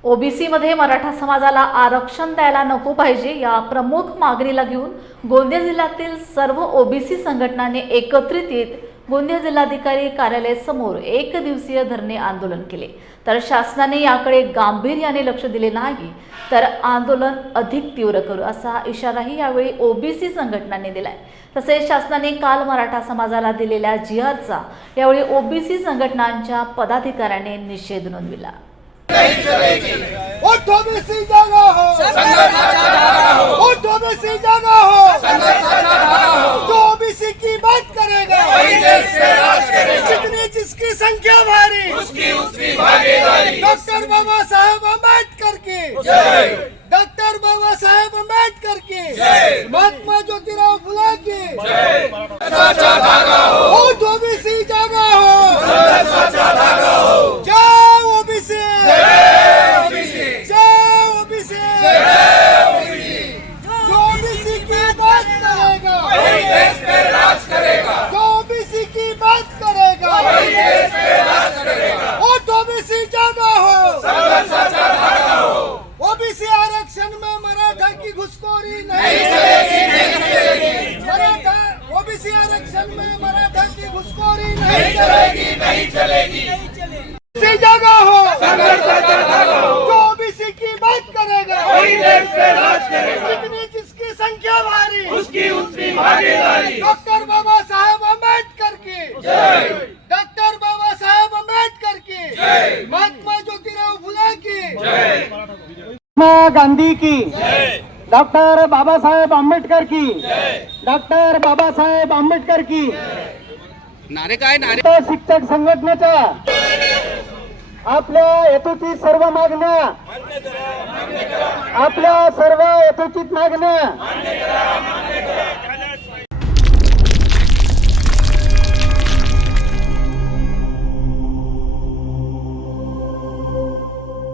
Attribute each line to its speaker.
Speaker 1: OBC मध्ये मराठा समाजाला आरक्षण द्यायला नको पाहिजे या प्रमुख मागणीला घेऊन गोंदिया जिल्ह्यातील सर्व ओबीसी संघटनांनी एकत्रित येत गोंदिया जिल्हाधिकारी कार्यालयासमोर एक दिवसीय धरणे आंदोलन केले। तर शासनाने याकडे गांभीर्याने लक्ष दिले नाही तर आंदोलन अधिक तीव्र करू असा इशाराही यावेळी ओबीसी संघटनांनी दिलाय। तसेच शासनाने काल मराठा समाजाला दिलेल्या जीआरचा यावेळी ओबीसी संघटनांच्या पदाधिकाऱ्यांनी निषेध नोंदविला।
Speaker 2: ओबीसी जागा हो, संघर्षाचा धागा हो, ओबीसी जागा हो, संघर्षाचा धागा हो, जो ओबीसी की बात करेगा वही देश पे राज करेगा, जितनी जिसकी संख्या भारी उसकी भागीदारी। डॉक्टर बाबा साहेब अम्बेडकर की जय, डॉक्टर बाबा साहेब अम्बेडकर की जय, महात्मा ज्योतिराव फुले की जय। संघर्षाचा धागा हो, ओबीसी जागा हो, संघर्षाचा धागा हो, जय ओबीसी, ओबीसी आरक्षण में मराठा की घुसखोरी नहीं चलेगी, नहीं चलेगी। मराठा ओबीसी आरक्षण में मराठा की घुसखोरी नहीं चलेगी, नहीं चलेगी। ओबीसी जगह हो, संघर्षाचा धागा हो, जो ओबीसी की बात करेगा वही देश पे राज करेगा, जितनी जिसकी संख्या भारी उसकी भागीदारी। डॉक्टर बाबा साहेब अम्बेडकर की जय, डॉक्टर बाबा साहेब अम्बेडकर की जय, महात्मा ज्योतिराव फुले की जय,
Speaker 3: महात्मा गांधी की डॉक्टर बाबा साहेब आंबेडकर की, डॉक्टर बाबा साहेब आंबेडकर की।
Speaker 4: नारे काय नारे?
Speaker 3: शिक्षक संघटनेच्या आपल्या यथोचित सर्व मागण्या, आपल्या सर्व यथोचित मागण्या